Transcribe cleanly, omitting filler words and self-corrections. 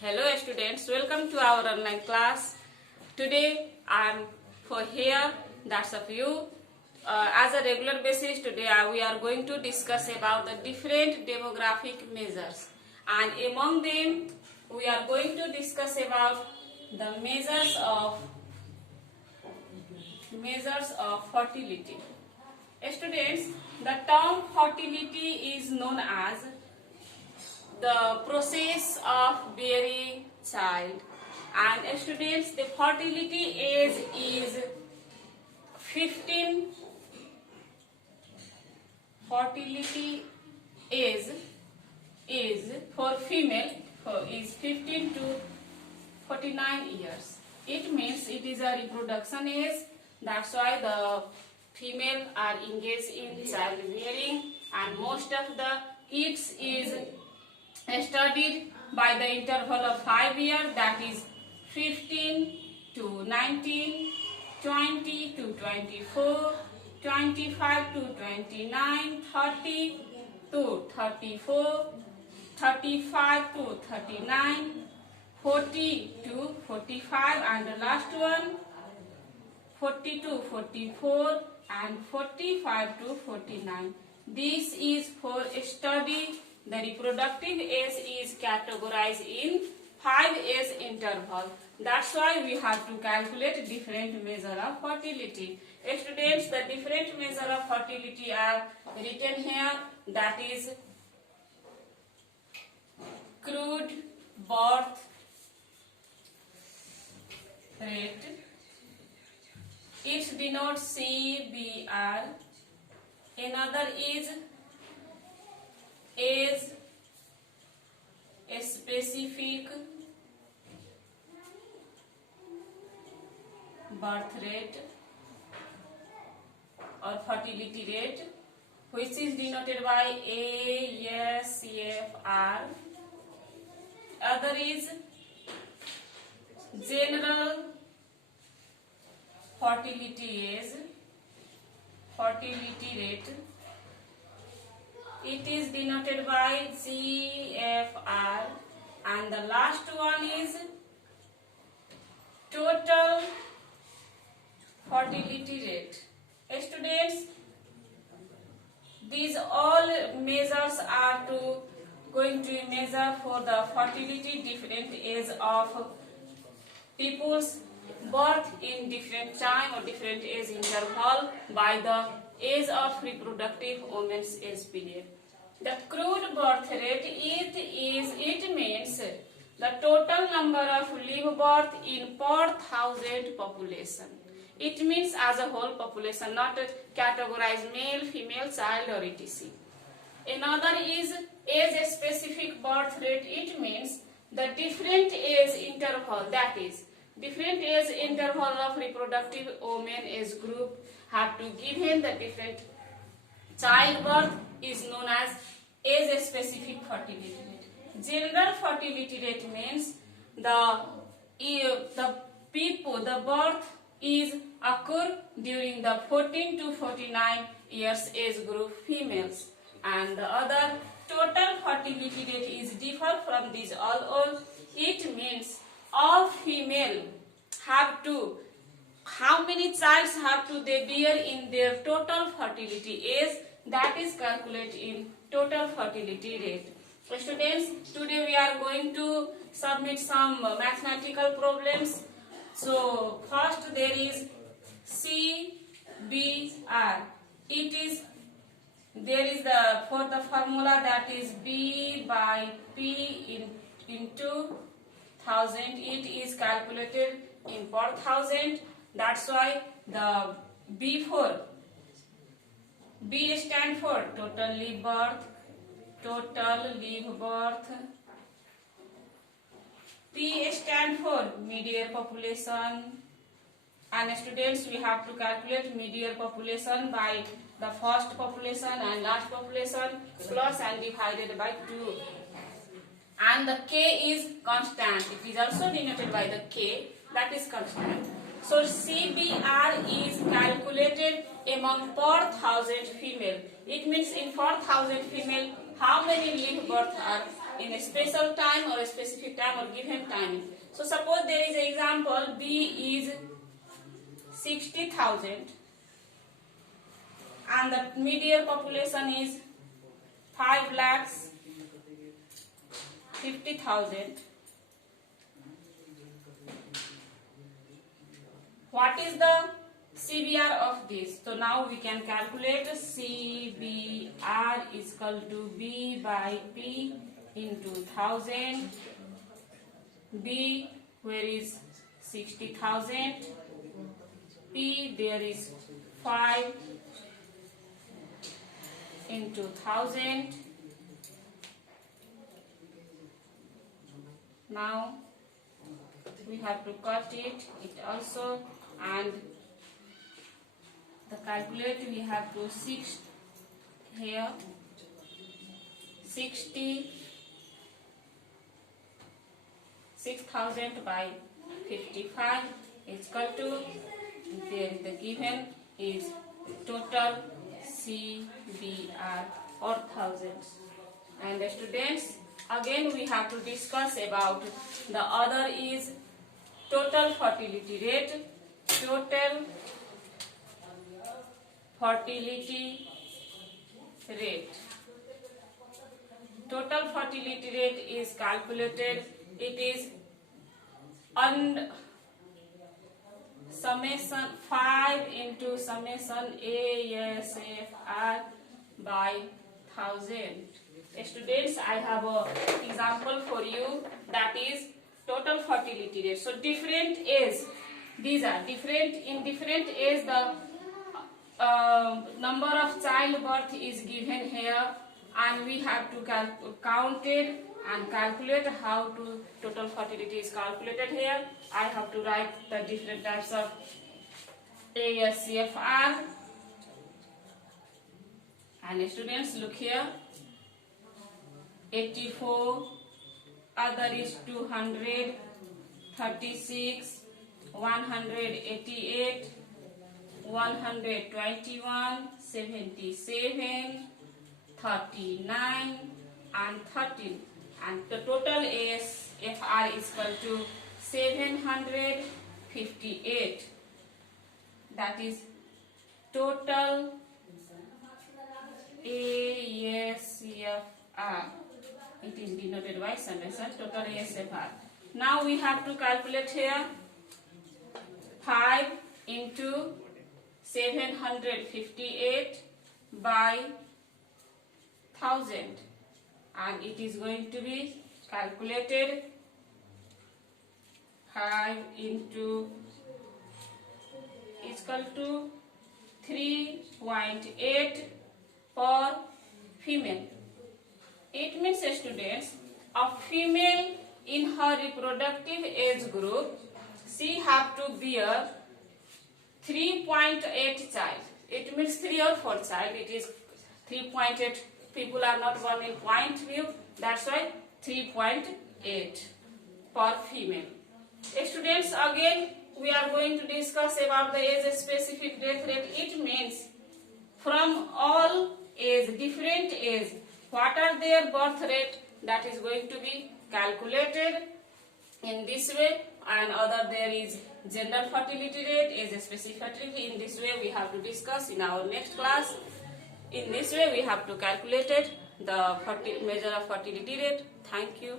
Hello students, welcome to our online class. Today I am for here, that's of you. As a regular basis, today we are going to discuss about the different demographic measures, and among them we are going to discuss about the measures of fertility. Students, the term fertility is known as the process of bearing child, and students, the fertility age is 15. Fertility age is for female is 15 to 49 years. It means it is a reproduction age. That's why the female are engaged in childbearing, and most of the kids is studied by the interval of 5 years, that is 15 to 19, 20 to 24, 25 to 29, 30 to 34, 35 to 39, 40 to 45, and the last one 40 to 44 and 45 to 49. This is for study. The reproductive age is categorized in 5 age interval. That's why we have to calculate different measure of fertility. Students, the different measure of fertility are written here. That is crude birth rate. It denotes CBR. Another is age specific birth rate or fertility rate, which is denoted by ASFR. Other is general fertility rate. It is denoted by GFR, and the last one is total fertility rate. Students, these all measures are going to measure for the fertility different age of people's birth in different time or different age interval by the age of reproductive women's age period. The crude birth rate, it means the total number of live birth in per thousand population. It means as a whole population, not categorized male, female, child or etc. Another is age specific birth rate. It means the different age interval, that is different age interval of reproductive women age group have to give him the different childbirth is known as age specific fertility rate. General fertility rate means the birth is occur during the 14 to 49 years age group females, and the other total fertility rate is differ from these all. It means all female have to, how many childs have to they bear in their total fertility age, that is calculated in total fertility rate. Students, today we are going to submit some mathematical problems. So first there is CBR. There is the formula, that is B by P into 1000. It is calculated in per thousand. That's why the B stand for total live birth. P stand for mid-year population. And students, we have to calculate mid-year population by the first population and last population plus and divided by 2. And the K is constant. It is also denoted by the K, that is constant. So CBR is calculated among per thousand female. It means in 4,000 female, how many live births are in a special time or a specific time or given time. So suppose there is an example, B is 60,000 and the median population is 5,50,000. What is the CBR of this? So now we can calculate CBR is equal to B by P into 1000. B where is 60,000. P there is 5 into 1000. Now we have to cut it also, and the calculator we have to 6 here 6,000 by 55 is equal to, there the given is total CBR or thousands. And the students, again we have to discuss about the other is total fertility rate. Total fertility rate. Total fertility rate is calculated. It is summation 5 into summation ASFR by 1000. Students, I have an example for you, that is total fertility rate. So different age, these are different, in different age the number of childbirth is given here, and we have to count it and calculate how to total fertility is calculated here. I have to write the different types of ASCFR. And students, look here, 84, other is 200, 36, 188, 121, 77, 39 and 13, and the total ASFR is equal to 758. That is total ASFR. It is denoted by summation total ASFR. Now we have to calculate here 5 into 758 by 1000, and it is going to be calculated 5 into is equal to 3.8 for female. It means, students, a female in her reproductive age group, she have to bear 3.8 child. It means 3 or 4 child. It is 3.8. People are not born in point view. That's why 3.8 for female. Students, again we are going to discuss about the age specific death rate. It means from all age, different age, what are their birth rate, that is going to be calculated in this way. And other there is gender fertility rate, age specific fertility. In this way we have to discuss in our next class. In this way we have to calculate the measure of fertility rate. Thank you.